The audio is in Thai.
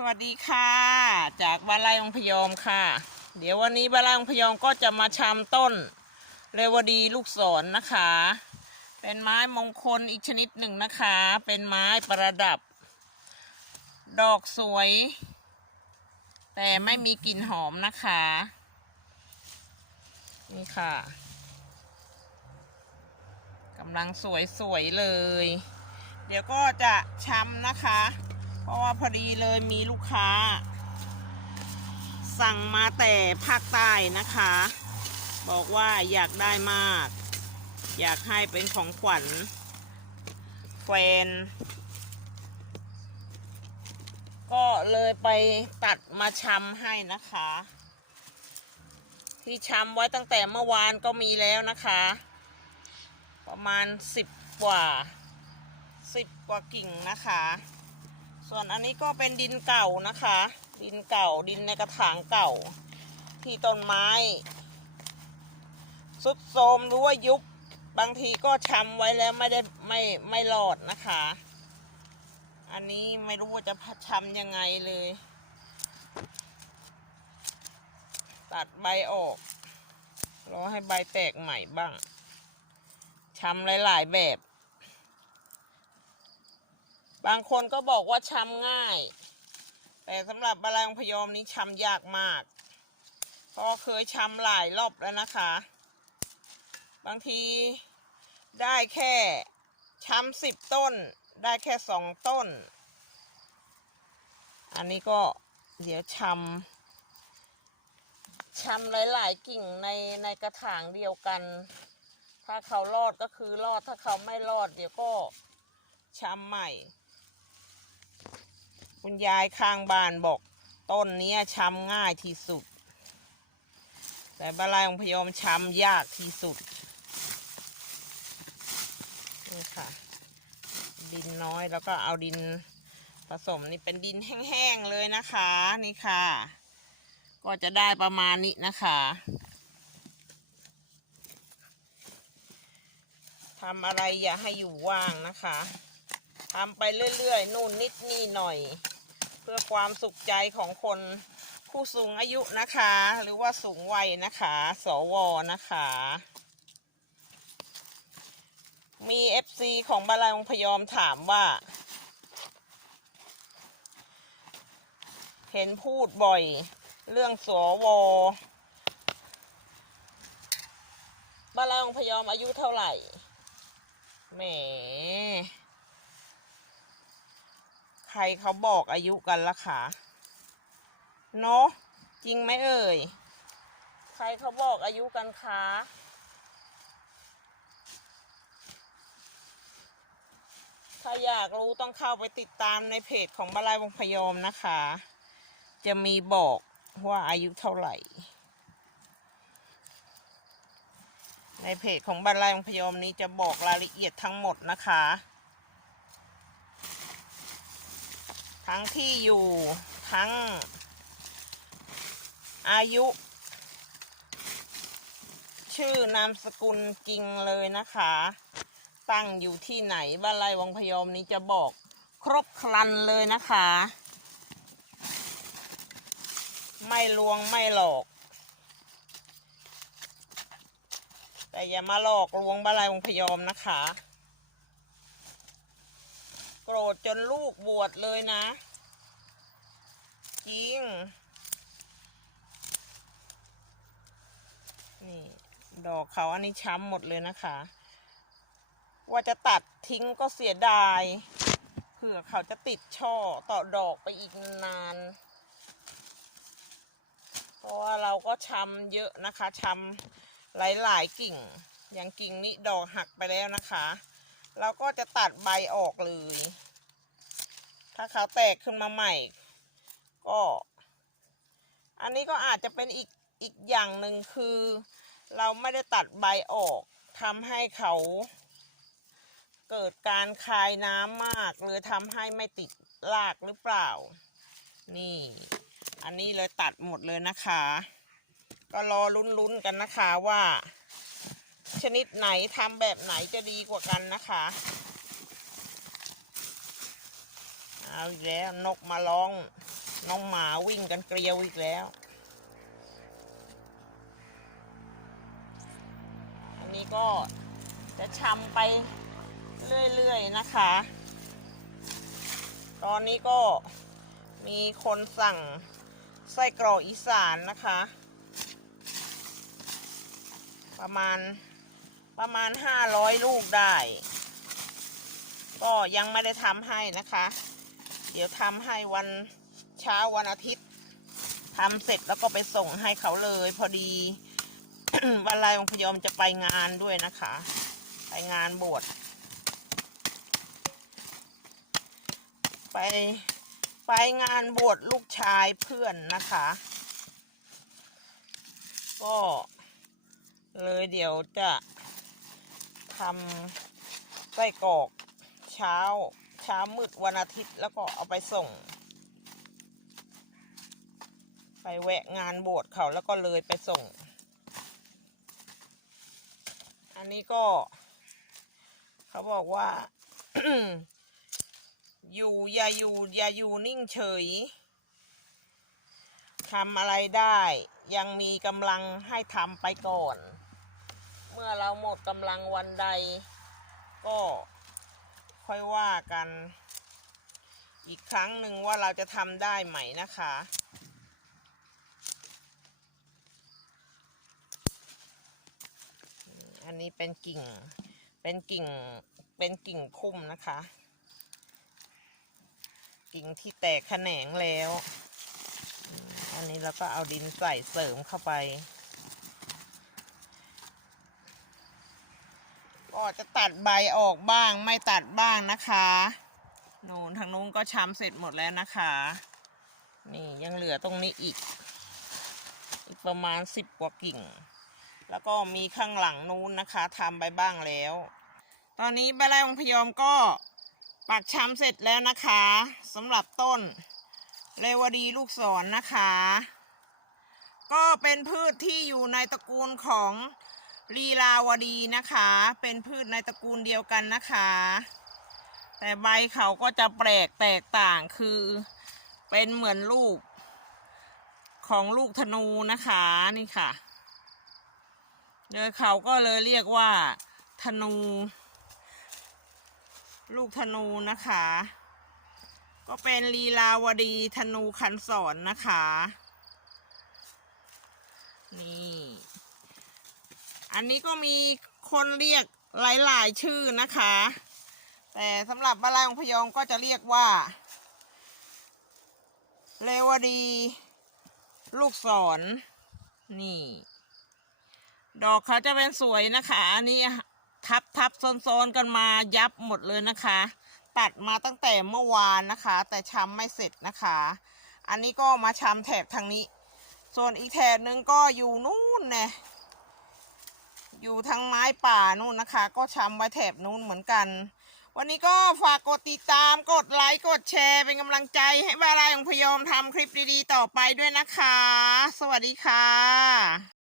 สวัสดีค่ะ จากบ้านไร่องพยอมค่ะ เดี๋ยววันนี้บ้านไร่องพยอมก็จะมาชำต้น เรวดีลูกศรนนะคะ เป็นไม้มงคลอีกชนิดหนึ่งนะคะ เป็นไม้ประดับ ดอกสวย แต่ไม่มีกลิ่นหอมนะคะ นี่ค่ะกำลังสวยๆเลย เดี๋ยวก็จะช้ำนะคะ เพราะว่าพอดีเลยมีลูกค้า สั่งมาแต่ภาคใต้นะคะ บอกว่าอยากได้มาก อยากให้เป็นของขวัญแฟน ก็เลยไปตัดมาชำให้นะคะ ที่ชำไว้ตั้งแต่เมื่อวานก็มีแล้วนะคะ ประมาณสิบกว่าสิบกว่ากิ่งนะคะ ส่วนอันนี้ก็เป็นดินเก่านะคะ ดินเก่าดินในกระถางเก่า ที่ต้นไม้สุดโทมหรือว่ายุบบางทีก็ช้ำไว้แล้วไม่ได้ไม่ไม่รอดนะคะ อันนี้ไม่รู้ว่าจะช้ำยังไงเลย ตัดใบออกรอให้ใบแตกใหม่บ้างช้ำหลาย ๆ แบบ บางคนก็บอกว่าช้ำง่าย แต่สำหรับบาลายองพยอมนี้ช้ำยากมากเพราะเคยช้ำหลายรอบแล้วนะคะ บางทีได้แค่ช้ำสิบต้น ได้แค่สองต้น อันนี้ก็เดี๋ยวช้ำช้ำหลาย ๆ กิ่งในในกระถางเดียวกัน ถ้าเขารอดก็คือรอดถ้าเขาไม่รอดเดี๋ยวก็ช้ำใหม่ คุณยายข้างบ้านบอก ต้นนี้ช้ำง่ายที่สุด แต่บาลายองพยอมช้ำยากที่สุด นี่ค่ะ ดินน้อยแล้วก็เอาดินผสมนี่เป็นดินแห้งๆเลยนะคะ นี่ค่ะ ก็จะได้ประมาณนี้นะคะทำอะไรอย่าให้อยู่ว่างนะคะทำไปเรื่อยๆ นู่นนิดนี่หน่อย พื่อความสุขใจของคนผู้สูงอายุนะคะ หรือว่าสูงวัยนะคะ สวนะคะ มีเอฟซีของบาลายองพยอมถามว่า เห็นพูดบ่อยเรื่องสวบาลายองพยอมอายุเท่าไหร่แหม รเขาบอกอายุกันล่ะคะเนาะจริงไหมเอ่ย ใครเขาบอกอายุกันคะถ้าอยากรู้ต้องเข้าไปติดตามในเพจของบาลายวงพยอมนะคะ จะมีบอกว่าอายุเท่าไหร่ ในเพจของบาลายวงพยอมนี้จะบอกรายละเอียดทั้งหมดนะคะ ทั้งที่อยู่ทั้งอายุ ชื่อนามสกุลจริงเลยนะคะ ตั้งอยู่ที่ไหนบ้านไร่วังพยอมนี้จะบอกครบครันเลยนะคะ ไม่ลวงไม่หลอก แต่อย่ามาหลอกลวงบ้านไร่วังพยอมนะคะ โกรธจนลูกบวชเลยนะ จริง นี่ ดอกเขาอันนี้ช้ำหมดเลยนะคะ ว่าจะตัดทิ้งก็เสียดายเผื่อเขาจะติดช่อต่อดอกไปอีกนาน เพราะว่าเราก็ช้ำเยอะนะคะช้ำหลายๆกิ่ง อย่างกิ่งนี้ดอกหักไปแล้วนะคะ เราก็จะตัดใบออกเลย ถ้าเขาแตกขึ้นมาใหม่ ก็ อันนี้ก็อาจจะเป็นอีกอีกอย่างหนึ่งคือ เราไม่ได้ตัดใบออกทำให้เขา เกิดการคายน้ำมากหรือทำให้ไม่ติดรากหรือเปล่า นี่ อันนี้เลยตัดหมดเลยนะคะ ก็รอลุ้นๆกันนะคะว่า ชนิดไหนทำแบบไหนจะดีกว่ากันนะคะ เอาอีกแล้วนกมาร้อง น้องหมาวิ่งกันเกลียวอีกแล้ว อันนี้ก็จะชำไปเรื่อยๆนะคะ ตอนนี้ก็มีคนสั่งไส้กรอกอีสานนะคะ ประมาณ ประมาณห้าร้อยลูกได้ ก็ยังไม่ได้ทำให้นะคะ เดี๋ยวทำให้วันเช้าวันอาทิตย์ทำเสร็จแล้วก็ไปส่งให้เขาเลย พอดีวันลายองพยอมจะไปงานด้วยนะคะ ไปงานบวชไปไปงานบวชลูกชายเพื่อนนะคะ ก็เลยเดี๋ยวจะ ทำไส้กรอกเช้า เช้ามืดวันอาทิตย์ แล้วก็เอาไปส่ง ไปแวะงานบวชเขาแล้วก็เลยไปส่ง อันนี้ก็ เขาบอกว่าอยู่อย่าอยู่อย่าอยู่นิ่งเฉยทำอะไรได้ ยังมีกำลังให้ทำไปก่อน เมื่อเราหมดกำลังวันใด ก็ค่อยว่ากัน อีกครั้งหนึ่งว่าเราจะทำได้ไหมนะคะ อันนี้เป็นกิ่ง เป็นกิ่ง เป็นกิ่งพุ่มนะคะ กิ่งที่แตกแขนงแล้ว อันนี้เราก็เอาดินใส่เสริมเข้าไป ก็จะตัดใบออกบ้างไม่ตัดบ้างนะคะโน่นทางนู้นก็ช้ำเสร็จหมดแล้วนะคะ นี่ยังเหลือตรงนี้อีก อีกประมาณสิบกว่ากิ่ง แล้วก็มีข้างหลังนู้นนะคะทำไปบ้างแล้ว ตอนนี้ใบไร่องพยอมก็ปักช้ำเสร็จแล้วนะคะสำหรับต้นเรวดีลูกศรนนะคะ ก็เป็นพืชที่อยู่ในตระกูลของ ลีลาวดีนะคะ เป็นพืชในตระกูลเดียวกันนะคะ แต่ใบเขาก็จะแปลกแตกต่างคือ เป็นเหมือนลูกของลูกธนูนะคะนี่ค่ะโดยเขาก็เลยเรียกว่าธนู ลูกธนูนะคะ ก็เป็นลีลาวดีธนูคันสอนนะคะ นี่ อันนี้ก็มีคนเรียกหลาย ๆ ชื่อนะคะ แต่สำหรับบาลายองพยองก็จะเรียกว่า เลวดี ลูกศรนี่ ดอกเขาจะเป็นสวยนะคะ อันนี้ทับทับโซนๆกันมายับหมดเลยนะคะ ตัดมาตั้งแต่เมื่อวานนะคะ แต่ช้ำไม่เสร็จนะคะ อันนี้ก็มาช้ำแถบทางนี้ ส่วนอีกแถบหนึ่งก็อยู่นู่นเน่ อยู่ทางไม้ป่านู่นนะคะ ก็ช้ำไว้แถบนู้นเหมือนกัน วันนี้ก็ฝากกดติดตามกดไลค์กดแชร์เป็นกำลังใจให้บาลายของพยอมทำคลิปดีๆต่อไปด้วยนะคะ สวัสดีค่ะ